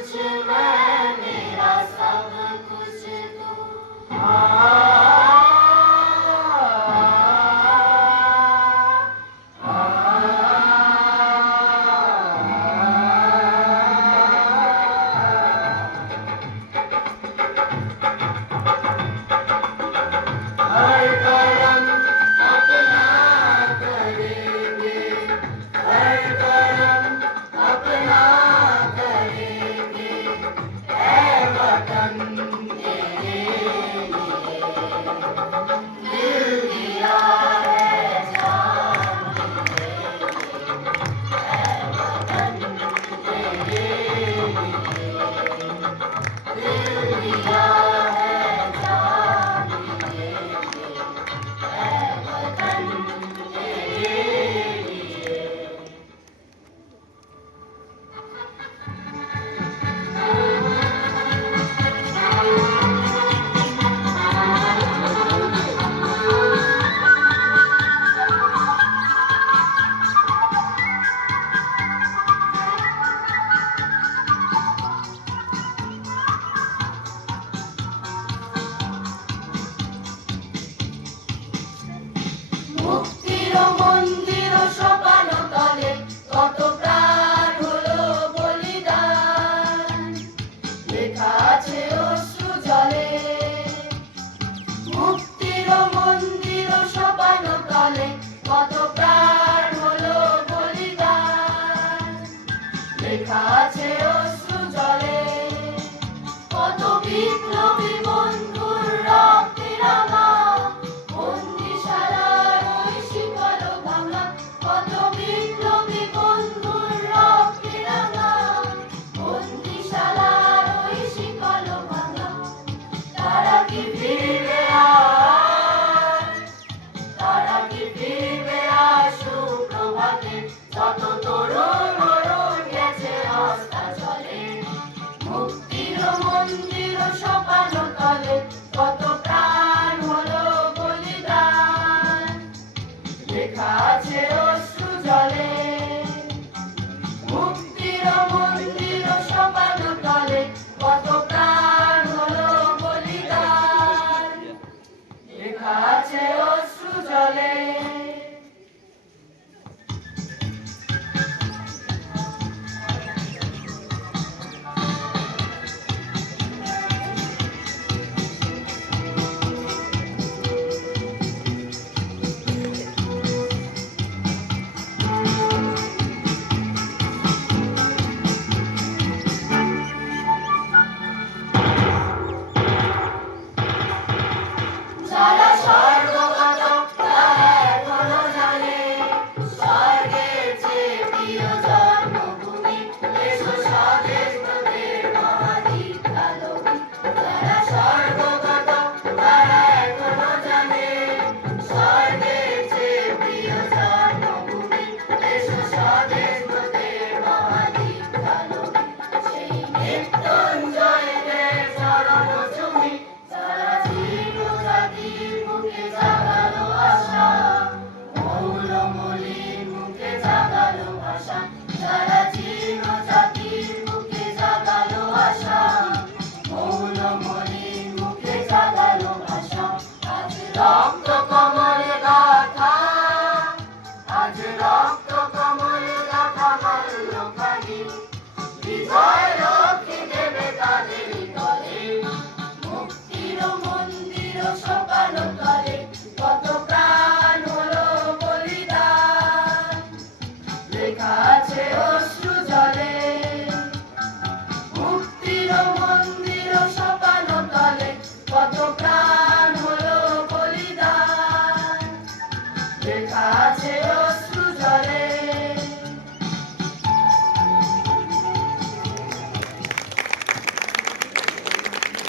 कुछ मैं, मेरा सब कुछ तू। हर करम अपना करेंगे, हर करम अपना करेंगे, ऐ वतन तेरे लिए दिल दिया है जान देंगे, ऐ वतन तेरे लिए दिल दिया है जान देंगे, ऐ वतन तेरे लिए। মুক্তির মন্দির সোপান তলে কত প্রাণ হলো বলিদান, লেখা আছে অশ্রু জলে। মুক্তির মন্দির সোপান তলে কত প্রাণ হলো বলিদান, লেখা আছে অশ্রু জলে। কত বিপ্লবী বন্ধুর রক্তে রাঙা বন্দিশালার ওই শিকল ভাঙা, কত বিপ্লবী বন্ধুর রক্তে রাঙা বন্দিশালার ওই শিকল ভাঙা। তারা কি ফিরবে আজ, তারা কি ফিরবে আজ সুপ্রভাতে, যত তরুণ মরণ গেছে রাস্তা চলে। মুক্তির মন্দির সোপান তলে কত প্রাণ হলো বলিদান, লেখা আছে অশ্রু জলে। মুক্তির মন্দির সোপান তলে কত প্রাণ হলো বলিদান, লেখা আছে অশ্রু জলে। যারা স্বর্গগত তারা এখনো জানে, স্বর্গের চেয়ে প্রিয় জন্মভূমি, এসো স্বদেশ তোদের মহাদীপ্তালোকে। যারা স্বর্গগত তারা এখনো জানে, স্বর্গের চেয়ে প্রিয় জন্মভূমি, এসো স্বদেশ তোদের মহাদীপ্তালোকে। সেই মৃত্যুঞ্জয়দের চরণ চুমি, যারা জাতির মুখে জাগালো আশা, মৌলমলির মুখে জাগালো ভাষা। যারা জীর্ণ জাতির মুখে জাগালো আশা, মৌলমলির মুখে জাগালো ভাষা। আজ রক্ত কমলে গাথা, আজ রক্ত কমলে গাথা মল্লখানি, বিজয় লক্ষ্মী দেবে তাদের তলে। মুক্তির মন্দির সোপান তলে কত প্রাণ হলো বলিদান, লেখা আছে অশ্রু জলে। মুক্তির মন্দির সোপান তলে কত প্রাণ হলো বলিদান, লেখা